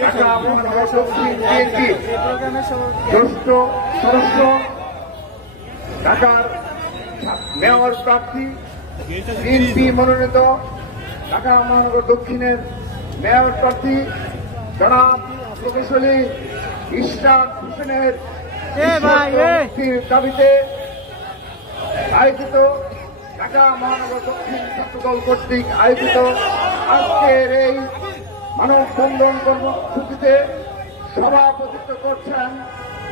ঢাকা মহানগর দক্ষিণ বিএনপি জ্যেষ্ঠ সদস্য, ঢাকার মেয়র প্রার্থী, বিএনপি মনোনীত ঢাকা মহানগর দক্ষিণের মেয়র প্রার্থী জনাব প্রকৌশলী ইশরাক হোসেনের মুক্তির দাবিতে আয়োজিত ঢাকা মহানগর দক্ষিণ ছাত্রদল কর্তৃক আয়োজিত আজকের এই মানববন্ধন কর্মসূচিতে সভাপতিত্ব করছেন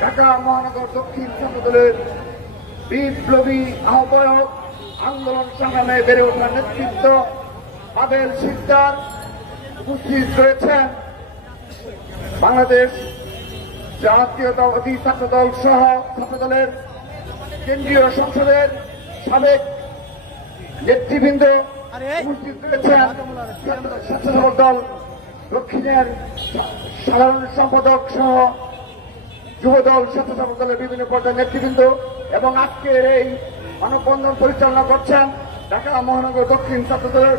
ঢাকা মহানগর দক্ষিণ ছাত্রদলের বিপ্লবী আহ্বায়ক, আন্দোলন সংগ্রামে বেড়ে ওঠা নেতৃত্ব আবেল সিকদার। উপস্থিত রয়েছেন বাংলাদেশ জাতীয়তাবাদী ছাত্রদল সহ ছাত্রদলের কেন্দ্রীয় সংসদের সাবেক নেতৃবৃন্দ। উপস্থিত রয়েছেন স্বেচ্ছাসেবক দল দক্ষিণের সাধারণ সম্পাদক সহ যুবদল স্বেচ্ছাসেবক দলের বিভিন্ন পর্যায়ের নেতৃবৃন্দ এবং আজকের এই মানববন্ধন পরিচালনা করছেন ঢাকা মহানগর দক্ষিণ ছাত্রদলের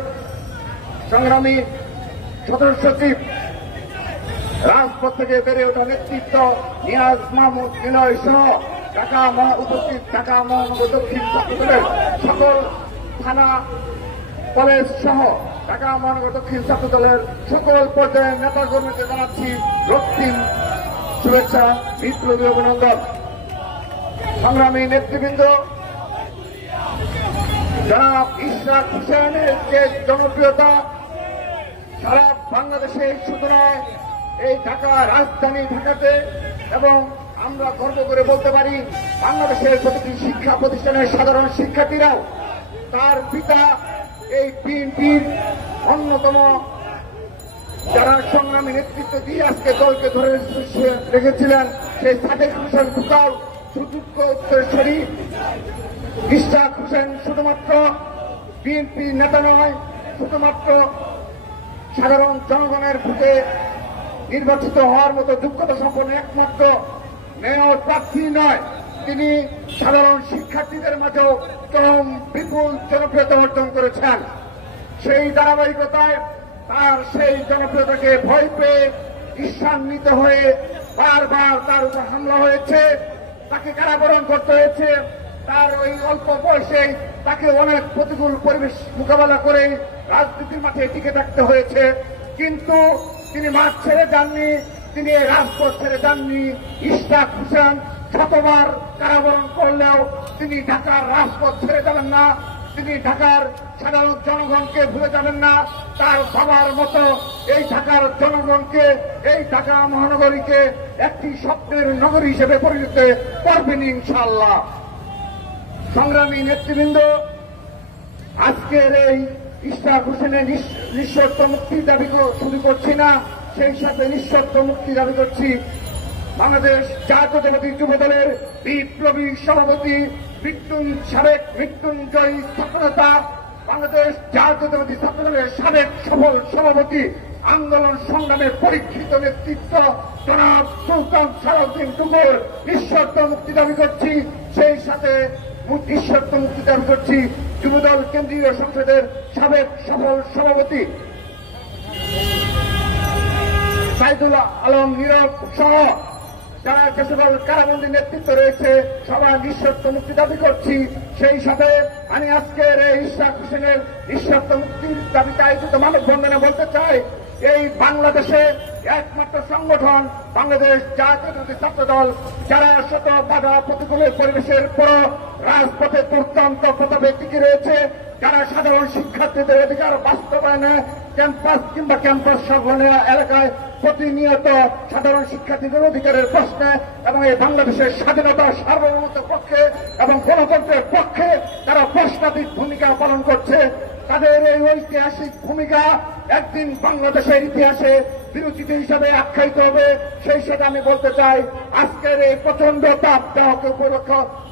সংগ্রামী সদস্য সচিব, রাজপথ থেকে বেড়ে ওঠা নেতৃত্ব নিয়াজ মাহমুদ নিলয় সহ উপস্থিত ঢাকা মহানগর দক্ষিণ ছাত্রদলের সকল থানা, কলেজ সহ ঢাকা মহানগর দক্ষিণ ছাত্রদলের সকল পর্যায়ের নেতাকর্মীকে জানাচ্ছি রক্তিম শুভেচ্ছা, বিপ্লবী অভিনন্দন। সংগ্রামী নেতৃবৃন্দ, জনাব ইশরাক হোসেনের যে জনপ্রিয়তা সারা বাংলাদেশে শুধু নয়, এই ঢাকা রাজধানী ঢাকাতে, এবং আমরা গর্ব করে বলতে পারি বাংলাদেশের প্রতিটি শিক্ষা প্রতিষ্ঠানের সাধারণ শিক্ষার্থীরাও তার পিতা এই বিএনপির অন্যতম যারা সংগ্রামী নেতৃত্ব দিয়ে আজকে দলকে ধরে রেখেছিলেন, সেই সাদেক হোসেন ফুকাল সুযোগ্য উত্তরসূরি। ইশরাক হোসেন শুধুমাত্র বিএনপি নেতা নয়, শুধুমাত্র সাধারণ জনগণের ভোটে নির্বাচিত হওয়ার মতো যোগ্যতা সম্পন্ন একমাত্র মেয়র প্রার্থী নয়, তিনি সাধারণ শিক্ষার্থীদের মাঝেও চরম বিপুল জনপ্রিয়তা অর্জন করেছেন। সেই ধারাবাহিকতায় তার সেই জনপ্রিয়তাকে ভয় পেয়ে ঈর্ষান্বিত হয়ে বারবার তার উপর হামলা হয়েছে, তাকে কারাবরণ করতে হয়েছে। তার ওই অল্প বয়সে তাকে অনেক প্রতিকূল পরিবেশ মোকাবেলা করে রাজনীতির মাঠে টিকে থাকতে হয়েছে, কিন্তু তিনি মাঠ ছেড়ে যাননি, তিনি রাজপথ ছেড়ে যাননি। ইশরাক হোসেন শতবার কারাবরণ করলেও তিনি ঢাকার রাজপথ ছেড়ে যাবেন না, তিনি ঢাকার সাধারণ জনগণকে ভুলে যাবেন না। তার বাবার মতো এই ঢাকার জনগণকে, এই ঢাকা মহানগরীকে একটি স্বপ্নের নগরী হিসেবে পরিণত করবেন ইনশাআল্লাহ। সংগ্রামী নেতৃবৃন্দ, আজকের এই ইশরাক হোসেনের নিঃশর্ত মুক্তির দাবি শুরু করছি না, সেই সাথে নিঃশর্ত মুক্তি দাবি করছি বাংলাদেশ জাতীয়তাবাদী যুবদলের বিপ্লবী সভাপতি, সাবেক মৃত্যুঞ্জয়ী ছাত্রনেতা, বাংলাদেশ জাতীয়তাবাদী ছাত্রদলের সাবেক সফল সভাপতি, আন্দোলন সংগ্রামে পরীক্ষিত নেতৃত্ব জনাব সুলতান সালাউদ্দিন টুকুর নিঃশর্ত মুক্তি দাবি করছি। সেই সাথে নিঃশর্ত মুক্তি দাবি করছি যুবদল কেন্দ্রীয় সংসদের সাবেক সফল সভাপতি সাইদুল আলম নীরব সহ যারা যে সকল কারাবন্দী নেতৃত্ব রয়েছে সবার নিঃশর্ত মুক্তি দাবি করছি। সেই সাথে আমি আজকের এই ইশরাক হোসেনের নিঃশর্ত মুক্তির দাবিতে আয়োজিত মানববন্ধনে বলতে চাই, এই বাংলাদেশে একমাত্র সংগঠন বাংলাদেশ জাতীয়তাবাদী ছাত্রদল, যারা শত বাধা প্রতিকূলের পরিবেশের পরও রাজপথে দুর্দান্ত প্রতাপে টিকে রয়েছে, যারা সাধারণ শিক্ষার্থীদের অধিকার বাস্তবায়নে ক্যাম্পাস কিংবা ক্যাম্পাস সংলগ্ন এলাকায় প্রতিনিয়ত সাধারণ শিক্ষার্থীদের অধিকারের প্রশ্নে এবং এই বাংলাদেশের স্বাধীনতা সার্বভৌমত্বের পক্ষে এবং গণতন্ত্রের পক্ষে তারা প্রশ্নাতীত ভূমিকা পালন করছে। তাদের এই ঐতিহাসিক ভূমিকা একদিন বাংলাদেশের ইতিহাসে বিরোচিত হিসাবে আখ্যায়িত হবে। সেই সাথে আমি বলতে চাই, আজকের এই প্রচন্ড তাপ দেহকে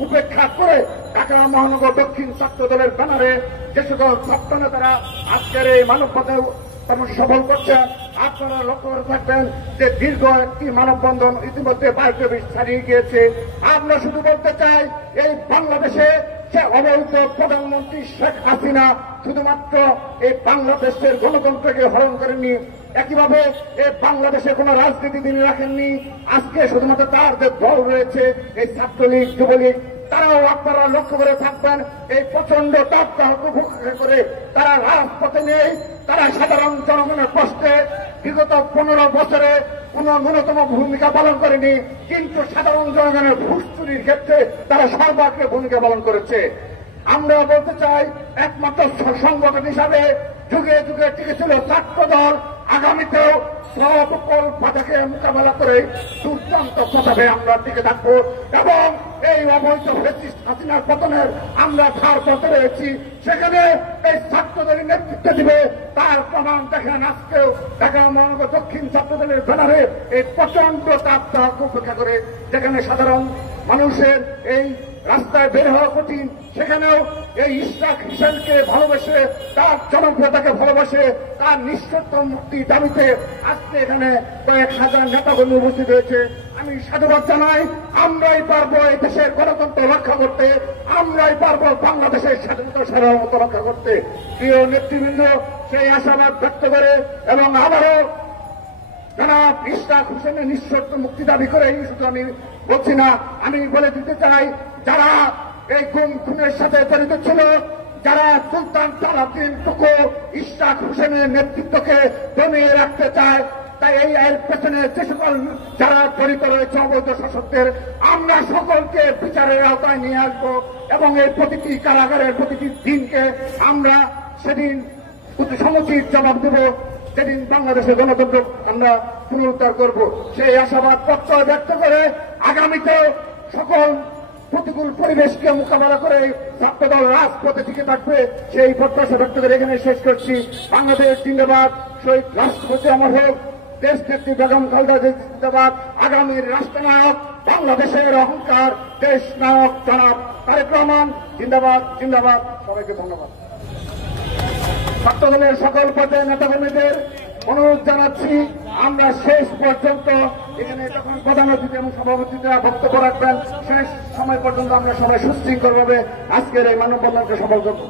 উপেক্ষা করে ঢাকা মহানগর দক্ষিণ ছাত্র দলের ব্যানারে যে সকল ছাত্র নেতারা আজকের এই মানবপথে সফল করছে, আপনারা লক্ষ্য করে থাকবেন যে দীর্ঘ একটি মানববন্ধন ইতিমধ্যে 22 ছাড়িয়ে গিয়েছে। আমরা শুধু বলতে চাই, এই বাংলাদেশে সে অবৈধ প্রধানমন্ত্রী শেখ হাসিনা শুধুমাত্র এই বাংলাদেশের গণতন্ত্রকে হরণ করেননি, একইভাবে এই বাংলাদেশে কোন রাজনীতি তিনি রাখেননি। আজকে শুধুমাত্র তার যে দল রয়েছে এই ছাত্রলীগ, যুবলীগ, তারাও আপনারা লক্ষ্য করে থাকবেন এই প্রচন্ড তাপদাহকে উপেক্ষা করে তারা রাজপথে নেই। তারা সাধারণ জনগণের কষ্টে বিগত 15 বছরে কোন ন্যূনতম ভূমিকা পালন করেনি, কিন্তু সাধারণ জনগণের ঘুষ চুরির ক্ষেত্রে তারা সর্বাগ্রে ভূমিকা পালন করেছে। আমরা বলতে চাই একমাত্র সংগঠন হিসাবে যুগে যুগে টিকেছিল ছাত্র দল, আগামীতেও সকল বাধাকে মোকাবেলা করে দুর্দান্তভাবে আমরা টিকে থাকবো এবং এই অবৈধ ফ্যাসিস্ট হাসিনার পতনের আমরা ধার পথে রয়েছি। সেখানে এই ছাত্রদলের নেতৃত্ব দিবে তার প্রমাণ দেখেন আজকেও ঢাকা মহানগর দক্ষিণ ছাত্রদলের ব্যানারে এই প্রচন্ড তাপদাহকে উপেক্ষা করে, যেখানে সাধারণ মানুষের এই রাস্তায় বের হওয়া কঠিন, সেখানেও এই ইশরাক হোসেনকে ভালোবেসে, তার জনপ্রিয়তাকে ভালোবাসে, তার নিঃশর্ত মুক্তি দাবিতে আজকে এখানে কয়েক হাজার নেতাকর্মী উপস্থিত হয়েছে। আমি সাধুবাদ জানাই। আমরাই পারবো এই দেশের গণতন্ত্র রক্ষা করতে, আমরাই পারবো বাংলাদেশের স্বাধীনতা সার্বভৌমত্ব রক্ষা করতে। প্রিয় নেতৃবৃন্দ সেই আশাবাদ ব্যক্ত করে এবং আবারও জনাব ইশরাক হোসেনের নিঃশর্ত মুক্তি দাবি করে শুধু আমি বলছি না, আমি বলে দিতে চাই যারা এই খুনের সাথে জড়িত ছিল, যারা সুলতান সালাউদ্দিন টুকু ইশরাক হোসেনের নেতৃত্বকে দমিয়ে রাখতে চায়, তাই এই এর পেছনে যে সকল যারা জড়িত রয়েছে অবৈধ শাসকদের, আমরা সকলকে বিচারের আওতায় নিয়ে আসবো এবং এই প্রতিটি কারাগারের প্রতিটি দিনকে আমরা সেদিন সমুচিত জবাব দেব, সেদিন বাংলাদেশের গণতন্ত্র আমরা পুনরুদ্ধার করব। সেই আশাবাদ প্রত্যয় ব্যক্ত করে আগামীতে সকল প্রতিকূল পরিবেশকে মোকাবেলা করে ছাত্রদল রাজপথে টিকে থাকবে সেই প্রত্যাশা ব্যক্ত করে এখানে শেষ করছি। বাংলাদেশ জিন্দাবাদ, শহীদ রাষ্ট্রপতি অমর হোক, দেশ নেত্রী বেগম খালেদা জিন্দাবাদ, আগামীর রাষ্ট্রনায়ক, বাংলাদেশের অহংকার, দেশ নায়ক জনাব তারেক রহমান জিন্দাবাদ জিন্দাবাদ। সবাইকে ধন্যবাদ। ছাত্রদলের সকল পর্যায়ের নেতাকর্মীদের অনুরোধ জানাচ্ছি আমরা শেষ পর্যন্ত এখানে যখন প্রধান অতিথি এবং সভাপতিরা বক্তব্য রাখবেন শেষ সময় পর্যন্ত আমরা সবাই সুশৃঙ্খলভাবে আজকের এই মানববন্ধনকে সফল করব।